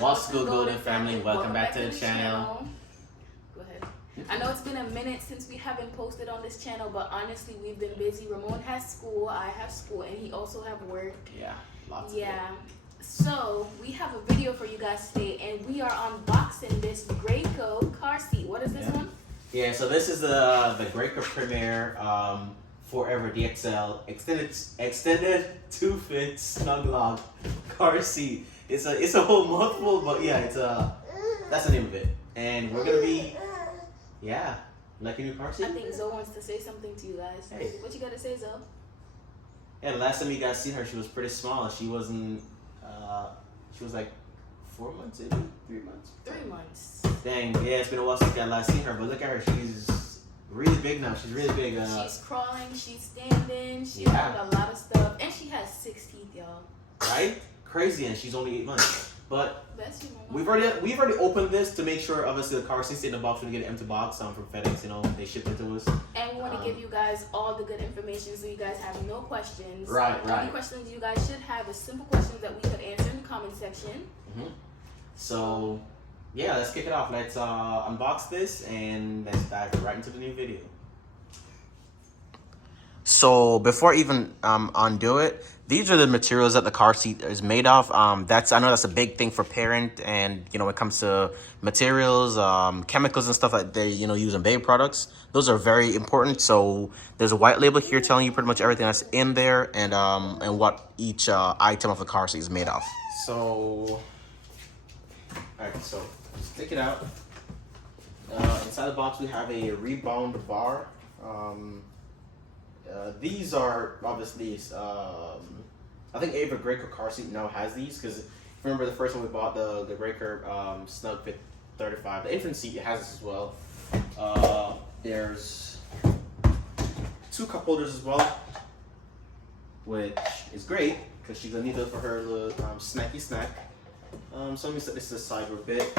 What's good, Golden family? Welcome back to the channel. Go ahead. I know it's been a minute since we haven't posted on this channel, but honestly, we've been busy. Ramon has school, I have school, and he also have work. Yeah, lots. Yeah. So we have a video for you guys today, and we are unboxing this Graco car seat. What is this one? Yeah, so this is the Graco Premier 4ever DLX Extended 2-fit SnugLock car seat. It's a whole mouthful, but yeah, that's the name of it. And we're gonna be like a new car seat. I think Zoe wants to say something to you guys. Hey. What you gotta say, Zoe? Yeah, the last time you guys seen her, she was pretty small. She wasn't. She was like 4 months, maybe 3 months. 3 months. Dang, yeah, it's been a while since I last seen her, but look at her. She's really big now. She's really big. She's crawling. She's standing. She's doing a lot of stuff, and she has 6 teeth, y'all. Right? Crazy, and she's only 8 months. But Bless you, Mama. we've already opened this to make sure, obviously, the car seats in the box when we get an empty box from FedEx. You know, they ship it to us. And we want to give you guys all the good information so you guys have no questions. Right. Any questions you guys should have is simple questions that we could answer in the comment section. So, yeah, let's kick it off. Let's unbox this and let's dive right into the new video. So before I even undo it, these are the materials that the car seat is made of. I know that's a big thing for Parent, and when it comes to materials, chemicals and stuff that they use in baby products. Those are very important. So there's a white label here telling you pretty much everything that's in there and what each item of the car seat is made of. So, alright, so just take it out. Inside the box we have a rebound bar. These are obviously, I think every Graco car seat now has these, because remember the first one we bought, the Graco SnugFit 35, the infant seat, it has this as well. There's 2 cup holders as well, which is great because she's gonna need it for her little snacky snack. So let me set this to the side for a bit.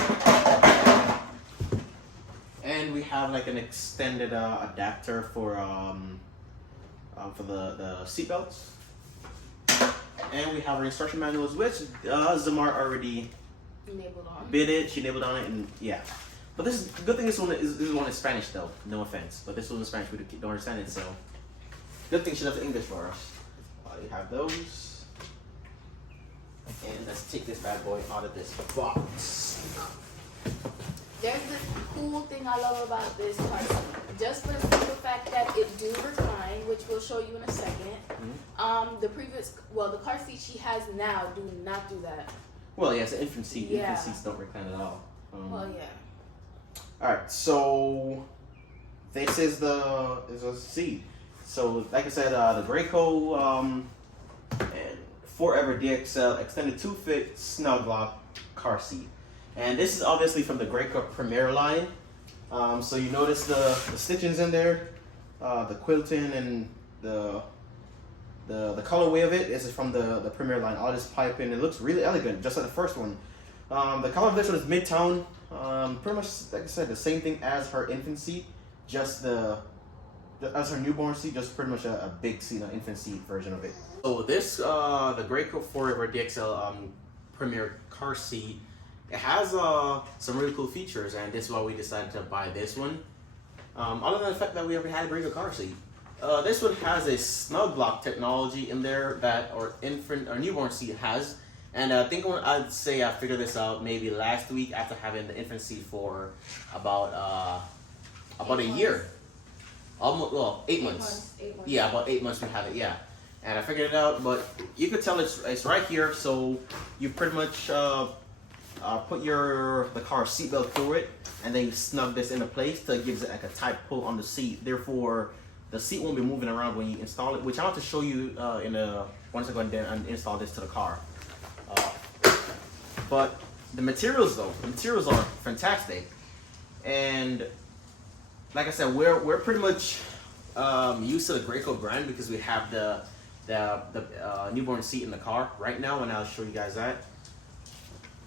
And we have like an extended adapter for the seat belts. And we have our instruction manuals, which Zamar already Enabled on. bid it. She enabled on it, and yeah. But this is the good thing. This one is Spanish though. No offense, but this one's in Spanish. We don't understand it, so good thing she does English for us. You have those, and let's take this bad boy out of this box. There's this cool thing I love about this car seat. Just for the simple fact that it do recline, which we'll show you in a second. The car seat she has now do not do that. Well, yeah, it's an infant seat. Yeah. Infant seats don't recline at all. Well, yeah. All right, so this is a seat. So, like I said, the Graco and 4ever DLX Extended 2-fit SnugLock car seat. And this is obviously from the Graco Premier line. So you notice the stitchings in there, the quilting, and the colorway of it is from the Premier line. All this piping, it looks really elegant, just like the first one. The color of this one is midtown. Pretty much, like I said, the same thing as her infant seat, just as her newborn seat, just pretty much a big seat, an infant seat version of it. So this, the Graco 4ever DLX Premier car seat, it has some really cool features, and this is why we decided to buy this one. Other than the fact that we already had a Graco car seat. This one has a SnugLock technology in there that our infant or newborn seat has. And I think I'd say I figured this out maybe last week after having the infant seat for about a year. Almost 8 months. 8 months. Yeah, about 8 months we have it. Yeah, and I figured it out. But you could tell it's right here. So you pretty much put the car seatbelt through it, and then you snug this into place to give it like a tight pull on the seat. Therefore, the seat won't be moving around when you install it, which I'll have to show you once I go in there and install this to the car. But the materials are fantastic, and like I said, we're pretty much used to the Graco brand because we have the newborn seat in the car right now, and I'll show you guys that.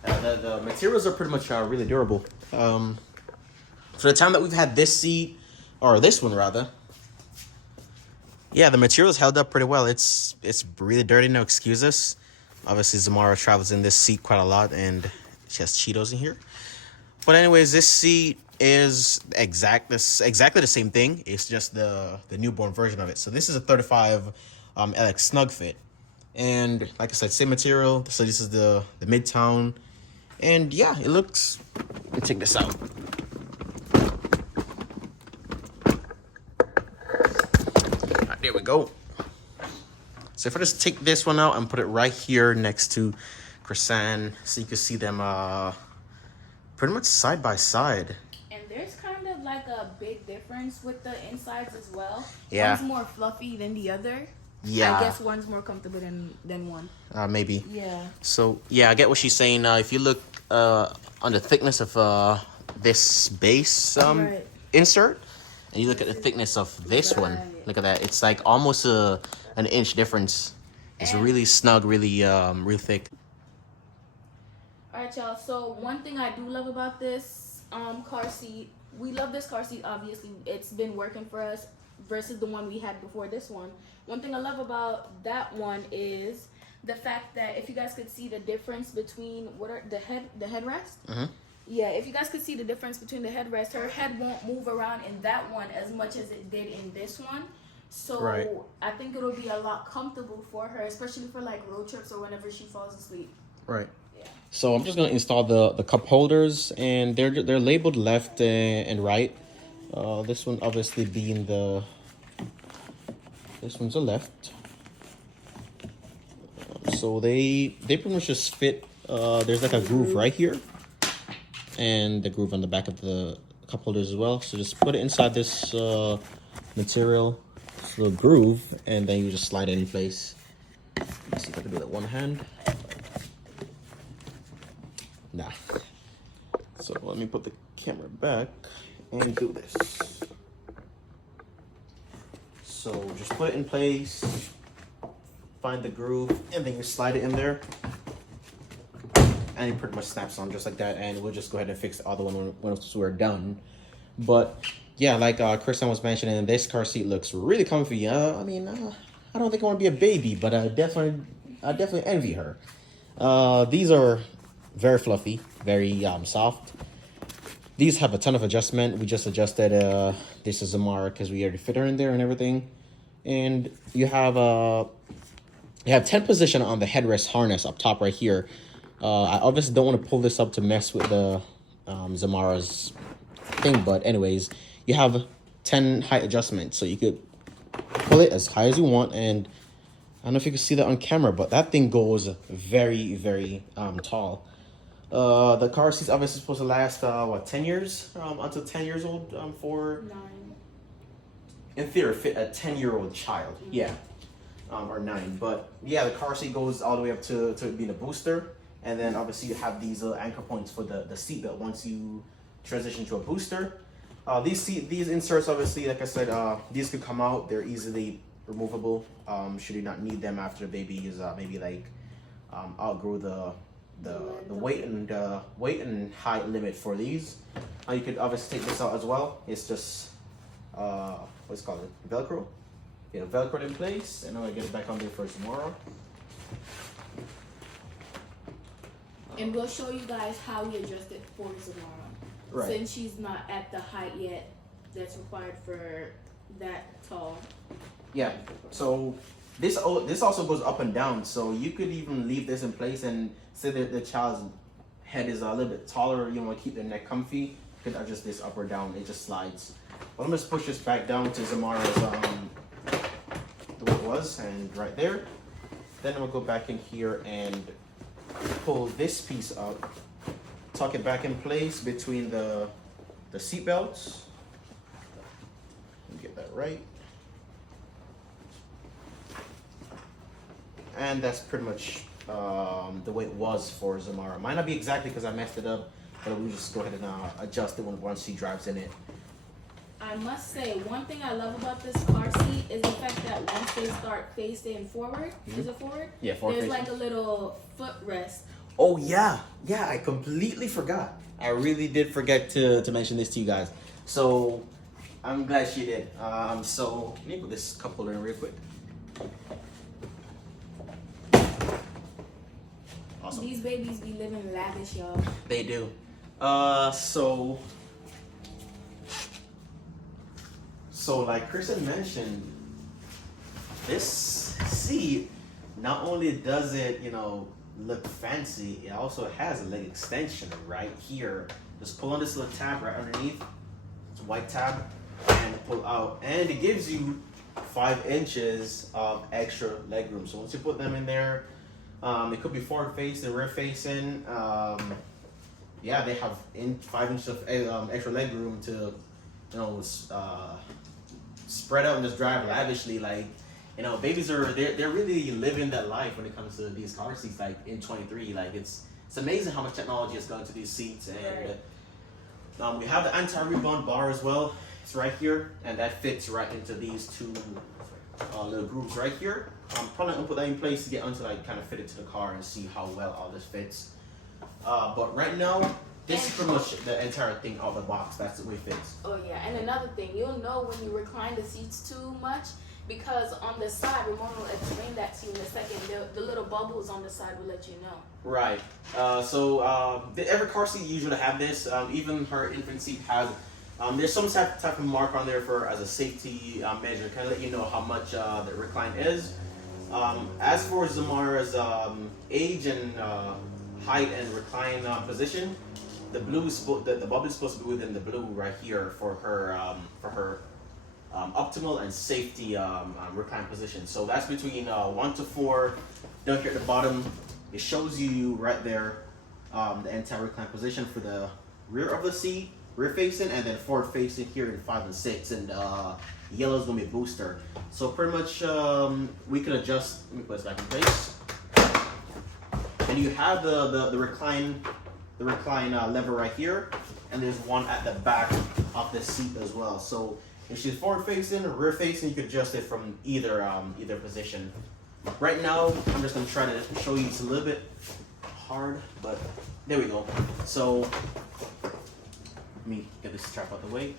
The materials are pretty much really durable. For the time that we've had this seat, or this one rather, yeah, the materials held up pretty well. It's really dirty, no excuses. Obviously, Zamara travels in this seat quite a lot, and She has Cheetos in here. But anyways, this seat is exactly the same thing. It's just the newborn version of it. So this is a 35 LX SnugFit. And like I said, same material. So this is the midtown. And yeah, it looks, let me take this out. Right, there we go. So if I just take this one out and put it right here next to Croissant, so you can see them pretty much side by side. And there's kind of like a big difference with the insides as well. Yeah. One's more fluffy than the other. Yeah. I guess one's more comfortable than one. Maybe. Yeah. So yeah, I get what she's saying. If you look on the thickness of this base Right. insert, and you look at the thickness of this one, look at that. It's like almost an inch difference. It's And really snug, really real thick. Alright, y'all, so one thing I do love about this car seat, we love this car seat, obviously. It's been working for us versus the one we had before this one. One thing I love about that one is the fact that if you guys could see the difference between the headrest. Mm-hmm. Yeah, if you guys could see the difference between the headrest, her head won't move around in that one as much as it did in this one. So right. I think it'll be a lot comfortable for her, especially for like road trips or whenever she falls asleep. Right. So I'm just gonna install the cup holders, and they're labeled left and right. This one obviously being this one's a left. So they pretty much just fit. There's like a groove right here, and the groove on the back of the cup holders as well. So just put it inside this material, this little groove, and then you just slide it in place. Let's see if I can do that one hand. Nah. So let me put the camera back and do this. So just put it in place, find the groove, and then you slide it in there. And it pretty much snaps on just like that, and we'll just go ahead and fix the other one once we're done. But yeah, like Kristen was mentioning, this car seat looks really comfy. I mean, I don't think I want to be a baby, but I definitely envy her. These are very fluffy, very soft. These have a ton of adjustment. We just adjusted this is Zamara because we already fit her in there and everything. And you have 10 position on the headrest harness up top right here. I obviously don't want to pull this up to mess with the Zamara's thing, but anyways, you have 10 height adjustments, so you could pull it as high as you want. And I don't know if you can see that on camera, but that thing goes very, very tall. The car seat's obviously supposed to last 10 years, until 10 years old, for 9. in theory fit a 10-year-old child. Mm-hmm. Yeah, or 9. But yeah, the car seat goes all the way up to being a booster, and then obviously you have these anchor points for the seat belt once you transition to a booster. These inserts, obviously, like I said, these could come out. They're easily removable. Should you not need them after the baby is maybe like outgrow the weight and height limit for these. You could obviously take this out as well. It's just what's it called, Velcro. You know, Velcro in place, and I'm gonna get it back on there for tomorrow. And we'll show you guys how we adjust it for tomorrow. Right. Since she's not at the height yet that's required for that tall. Yeah. So this also goes up and down. So you could even leave this in place and say that the child's head is a little bit taller. You want to keep their neck comfy. You could adjust this up or down. It just slides. But I'm just push this back down to Zamara's the way it was, and right there. Then I'm gonna go back in here and pull this piece up, tuck it back in place between the seat belts. Get that right. And that's pretty much the way it was for Zamara. Might not be exactly because I messed it up, but we'll just go ahead and adjust it once she drives in it. I must say, one thing I love about this car seat is the fact that once they start facing forward, is it forward? Yeah, forward There's facing. like a little footrest. Oh yeah, I completely forgot. I really did forget to mention this to you guys. So I'm glad she did. So let me put this cup holder in real quick. awesome. These babies be living lavish, y'all. They do. So like Kristen mentioned, this seat, not only does it, you know, look fancy, it also has a leg extension right here. Just pull on this little tab right underneath. It's a white tab, and pull out, and it gives you 5 inches of extra leg room. So once you put them in there, it could be forward facing, rear facing. Yeah, they have 5 inches of extra leg room to, you know, spread out and just drive lavishly. Like, you know, babies they're really living that life when it comes to these car seats. Like in 23, like it's amazing how much technology has gone into these seats. And we have the anti-rebound bar as well. It's right here, and that fits right into these 2 little grooves right here. I'm probably gonna put that in place to get onto like kind of fit it to the car and see how well all this fits. But right now, this is pretty much the entire thing out of the box. That's the way it fits. Oh yeah, and another thing, you'll know when you recline the seats too much because on the side, Ramon will explain that to you in a second. The little bubbles on the side will let you know. Right. Every car seat usually have this. Even her infant seat has. There's some type of mark on there for as a safety measure, kind of let you know how much the recline is. As for Zamara's age and height and recline position, the blue is the bubble is supposed to be within the blue right here for her optimal and safety recline position. So that's between 1 to 4. Down here at the bottom, it shows you right there the anti-recline position for the rear of the seat, rear facing, and then forward facing here in 5 and 6, and yellow is gonna be a booster. So pretty much we can adjust. Let me put this back in place. And you have the recline lever right here, and there's one at the back of the seat as well. So if she's forward facing or rear facing, you can adjust it from either position. Right now, I'm just gonna try to show you. It's a little bit hard, but there we go. So let me get this strap out the way.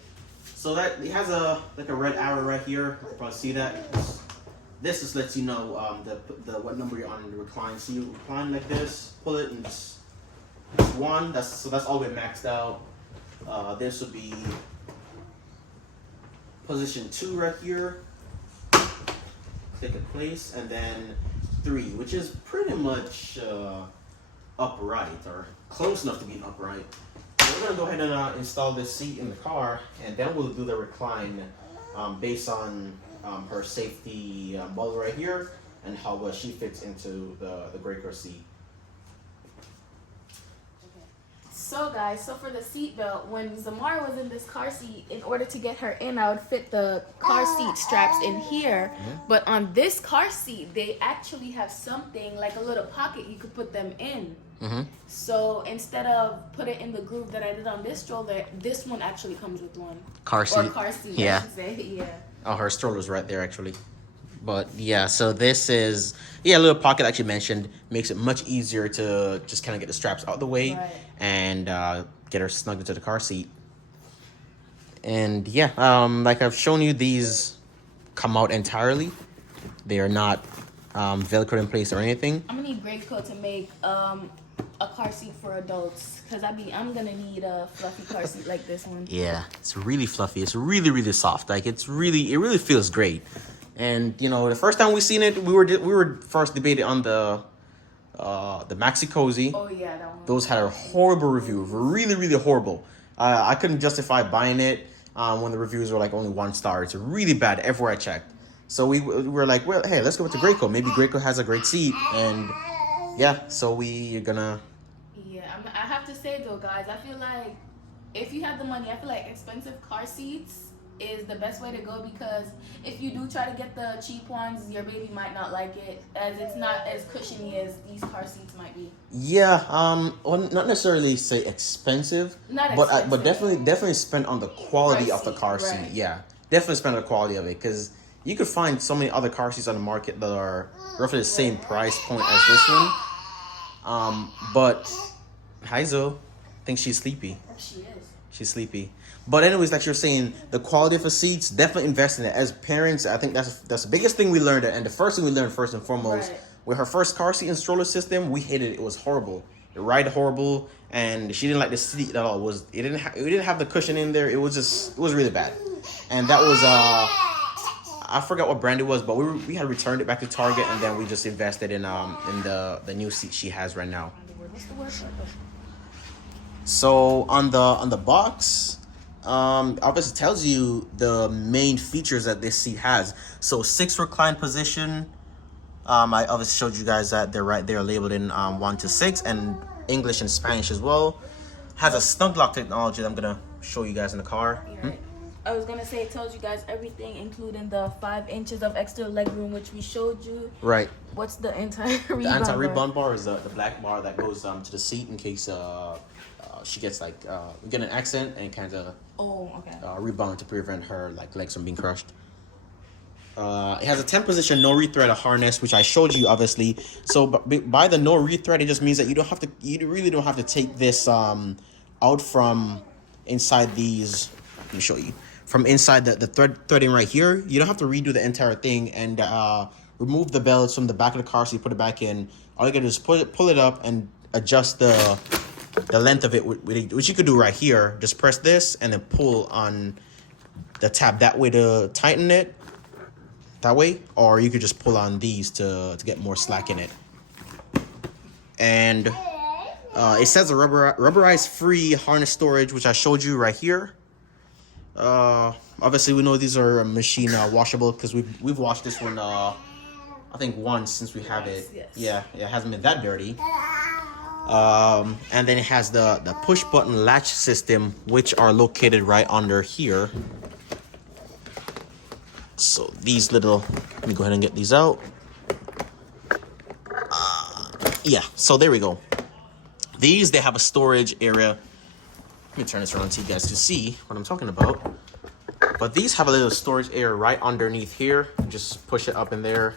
So that it has a red arrow right here. You can probably see that. This just lets you know the what number you're on in the recline. So you recline like this, pull it, and just 1. That's all the way maxed out. This would be position 2 right here. Take a place, and then 3, which is pretty much upright or close enough to being upright. So we're gonna go ahead and install this seat in the car, and then we'll do the recline based on her safety bubble right here and how well she fits into the Graco seat. So guys, so for the seat belt, when Zamara was in this car seat, in order to get her in, I would fit the car seat straps in here. But on this car seat, they actually have something like a little pocket you could put them in. So instead of put it in the groove that I did on this stroller, this one actually comes with one. Car seat. Or car seat, yeah. I should say. Yeah. Oh, her stroller's right there actually. But yeah, so this is a little pocket like you mentioned, makes it much easier to just kind of get the straps out the way and get her snugged into the car seat. And yeah, like I've shown you, these come out entirely. They are not Velcro in place or anything. I'm gonna need Graco to make a car seat for adults, because I'm gonna need a fluffy car seat like this one. Yeah, it's really fluffy. It's really, really soft. Like it really feels great. And you know, the first time we seen it, we were first debated on the Maxi Cozy. Oh yeah, that one. Those had a horrible review, really, really horrible. I couldn't justify buying it when the reviews were like only 1 star. It's really bad everywhere I checked. So we were like, well, hey, let's go to Graco. Maybe Graco has a great seat, and yeah, so we're gonna. Yeah, I have to say though, guys, I feel like if you have the money, I feel like expensive car seats is the best way to go, because if you do try to get the cheap ones, your baby might not like it, as it's not as cushiony as these car seats might be. Yeah, well, not necessarily say expensive, but definitely spend on the quality of the car seat. Yeah, definitely spend on the quality of it, because you could find so many other car seats on the market that are roughly the same price point as this one. But Haizo, I think she's sleepy. She is. She's sleepy. But anyways, like you're saying, the quality of the seats, definitely invest in it. As parents, I think that's the biggest thing we learned, and the first thing we learned first and foremost with her first car seat and stroller system, we hated it. It was horrible. It ride horrible, and she didn't like the seat at all. It didn't have the cushion in there. It was really bad. And that was I forgot what brand it was, but we had returned it back to Target, and then we just invested in the new seat she has right now. So on the box, obviously tells you the main features that this seat has. So 6 recline position. I obviously showed you guys that they're right there labeled in 1 to 6 and English and Spanish as well. Has a SnugLock technology that I'm gonna show you guys in the car. Right. I was gonna say it tells you guys everything, including the 5 inches of extra legroom, which we showed you. Right. What's the anti-rebound? The anti-rebound bar is the black bar that goes to the seat in case she gets we get an accident and kind of rebound to prevent her legs from being crushed. It has a 10 position no retread harness, which I showed you obviously. So by the no retread, it just means that you really don't have to take this out from inside these. Let me show you from inside the threading right here. You don't have to redo the entire thing and remove the belts from the back of the car, so you put it back in. All you gotta do is pull it up and adjust the length of it, which you could do right here. Just press this and then pull on the tab that way to tighten it. That way, or you could just pull on these to get more slack in it. And it says a rubberized free harness storage, which I showed you right here. Obviously we know these are machine washable because we've washed this one I think once since we have it. Yes. Yeah, it hasn't been that dirty. And then it has the push button latch system, which are located right under here. So these little, let me go ahead and get these out. Yeah, so there we go. These, they have a storage area. Let me turn this around so you guys can see what I'm talking about. But these have a little storage area right underneath here. Just push it up in there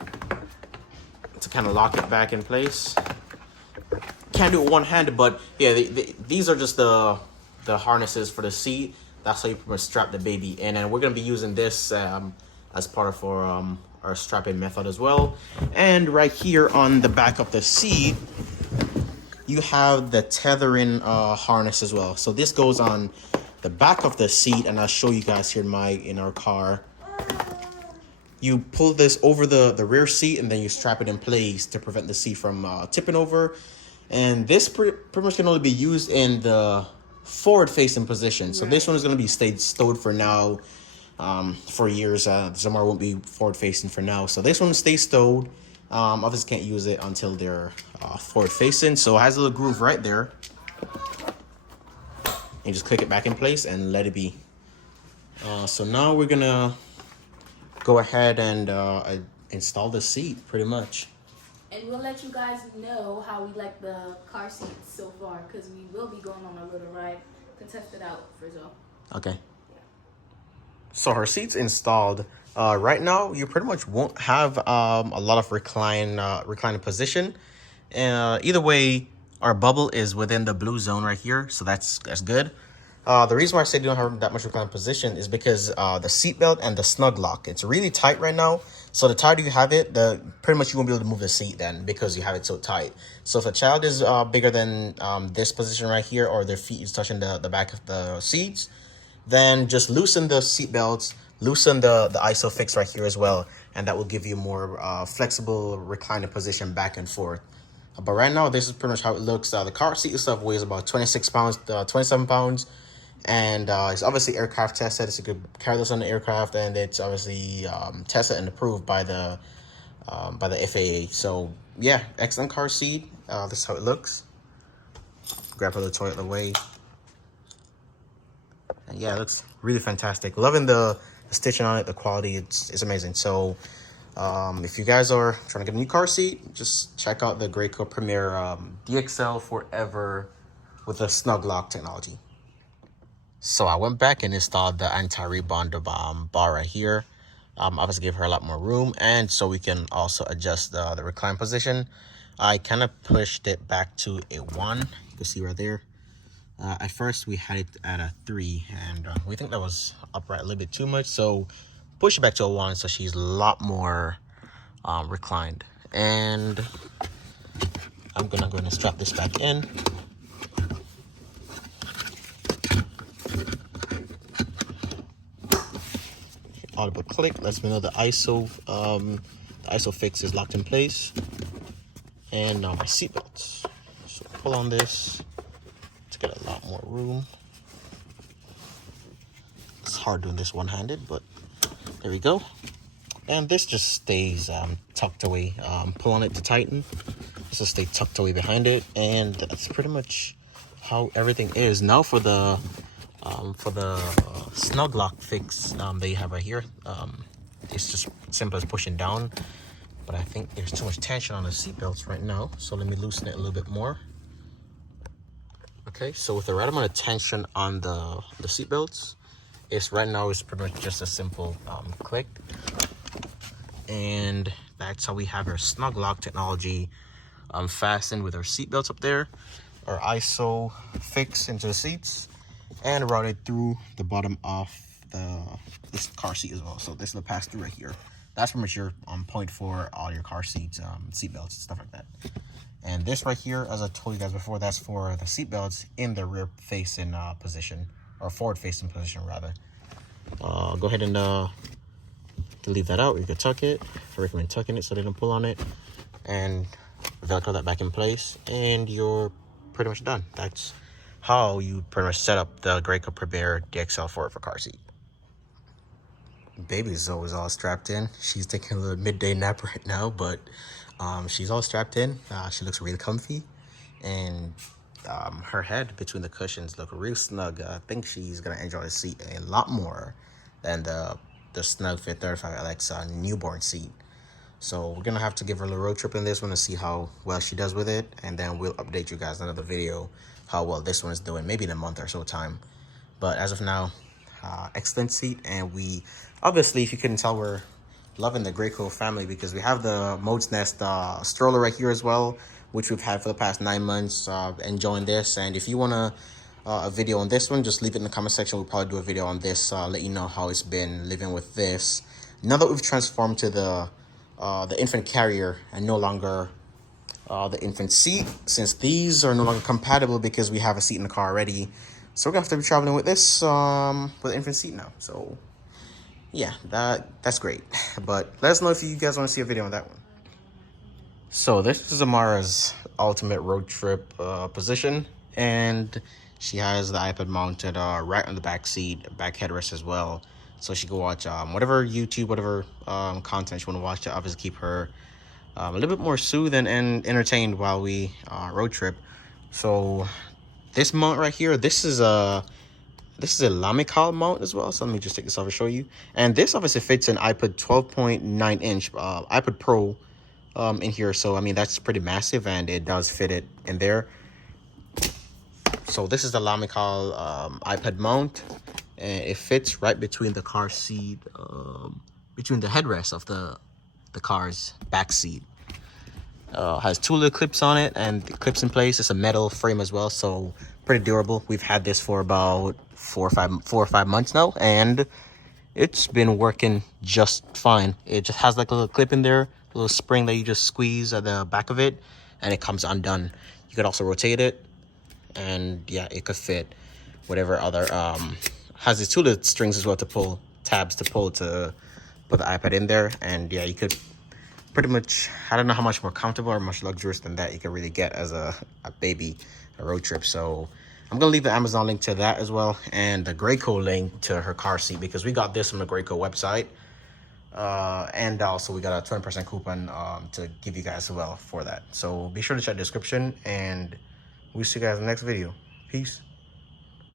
to kind of lock it back in place. Can't do it one-handed, but yeah, these are just the harnesses for the seat. That's how you pretty much strap the baby in. And we're going to be using this as part of our strap-in method as well. And right here on the back of the seat, you have the tethering harness as well. So this goes on the back of the seat, and I'll show you guys here in our car. You pull this over the rear seat, and then you strap it in place to prevent the seat from tipping over. And this pretty much can only be used in the forward-facing position. So this one is going to be stowed for now. For years, Zamar won't be forward-facing for now. So this one stays stowed. Obviously can't use it until they're forward-facing. So it has a little groove right there. And just click it back in place and let it be. So now we're gonna go ahead and install the seat pretty much. And we'll let you guys know how we like the car seats so far, because we will be going on a little ride to test it out for Zoe. Okay. So her seat's installed. Right now, you pretty much won't have a lot of reclining position. Either way, our bubble is within the blue zone right here, so that's good. The reason why I say you don't have that much reclining position is because the seatbelt and the SnugLock, it's really tight right now. So the tighter you have it, pretty much you won't be able to move the seat then because you have it so tight. So if a child is bigger than this position right here, or their feet is touching the back of the seats, then just loosen the seat belts, loosen the ISOFIX right here as well, and that will give you more flexible reclining position back and forth. But right now, this is pretty much how it looks. The car seat itself weighs about 26 pounds, 27 pounds, and it's obviously aircraft tested, so you could carry this on the aircraft, and it's obviously tested and approved by the FAA. So yeah, excellent car seat. This is how it looks. Grab the toilet away. And yeah, it looks really fantastic. Loving the stitching on it, the quality, it's amazing. So if you guys are trying to get a new car seat, just check out the Graco Premier DXL 4ever with the SnugLock technology. So I went back and installed the anti-rebound bar right here. Obviously gave her a lot more room, and so we can also adjust the recline position. I kind of pushed it back to a 1. You can see right there. At first we had it at a 3, and we think that was upright a little bit too much, so push it back to a 1 so she's a lot more reclined. And I'm gonna go and strap this back in. Audible click lets me know the ISO fix is locked in place. And now my seatbelts. So pull on this to get a lot more room. It's hard doing this one-handed, but there we go. And this just stays tucked away. Pull on it to tighten. This will stay tucked away behind it, and that's pretty much how everything is. Now for the SnugLock fix that you have right here. It's just simple as pushing down, but I think there's too much tension on the seatbelts right now, so let me loosen it a little bit more. Okay, so with the right amount of tension on the seatbelts, right now it's pretty much just a simple click. And that's how we have our SnugLock Technology fastened with our seatbelts up there, our ISO fix into the seats, and routed through the bottom of this car seat as well. So this is the pass through right here. That's pretty much your point for all your car seats, seatbelts and stuff like that. And this right here, as I told you guys before, that's for the seatbelts in the rear facing position, or forward facing position rather. Go ahead and to leave that out. You can tuck it. I recommend tucking it so they don't pull on it, and Velcro that back in place, and you're pretty much done. That's how you pretty much set up the Graco Premier DXL for car seat. Baby Zoe is all strapped in. She's taking a little midday nap right now, but she's all strapped in. She looks really comfy, and her head between the cushions look real snug. I think she's gonna enjoy the seat a lot more than the SnugFit 4ever DLX newborn seat. So we're gonna have to give her a little road trip in this one to see how well she does with it, and then we'll update you guys in another video how well this one is doing, maybe in a month or so time. But as of now, excellent seat. And we obviously, if you couldn't tell, we're loving the Graco family because we have the Mode's Nest stroller right here as well, which we've had for the past 9 months. Enjoying this, and if you want a video on this one, just leave it in the comment section. We'll probably do a video on this, let you know how it's been living with this. Now that we've transformed to the infant carrier and no longer the infant seat, since these are no longer compatible because we have a seat in the car already, so we're gonna have to be traveling with this with the infant seat now. So yeah, that's great. But let us know if you guys want to see a video on that one. So this is Amara's ultimate road trip position, and she has the iPad mounted right on the back seat, back headrest as well, so she can watch whatever YouTube, whatever content she want to watch to obviously keep her a little bit more soothed and entertained while we road trip. So this mount right here, this is a Lamical mount as well. So let me just take this off and show you. And this obviously fits an iPad 12.9 inch iPad Pro in here. So I mean, that's pretty massive, and it does fit it in there. So this is the Lamical iPad mount, and it fits right between the car seat, between the headrest of the car's back seat. Has 2 little clips on it, and the clips in place. It's a metal frame as well, so pretty durable. We've had this for about 4 or 5 months now, and it's been working just fine. It just has like a little clip in there, a little spring that you just squeeze at the back of it, and it comes undone. You could also rotate it, and yeah, it could fit whatever other has these 2 little strings as well to pull, tabs to pull to put the iPad in there. And yeah, you could pretty much, I don't know how much more comfortable or much luxurious than that you can really get as a road trip. So I'm gonna leave the Amazon link to that as well, and the Graco link to her car seat, because we got this from the Graco website, and also we got a 20% coupon to give you guys as well for that. So be sure to check the description, and we'll see you guys in the next video. Peace.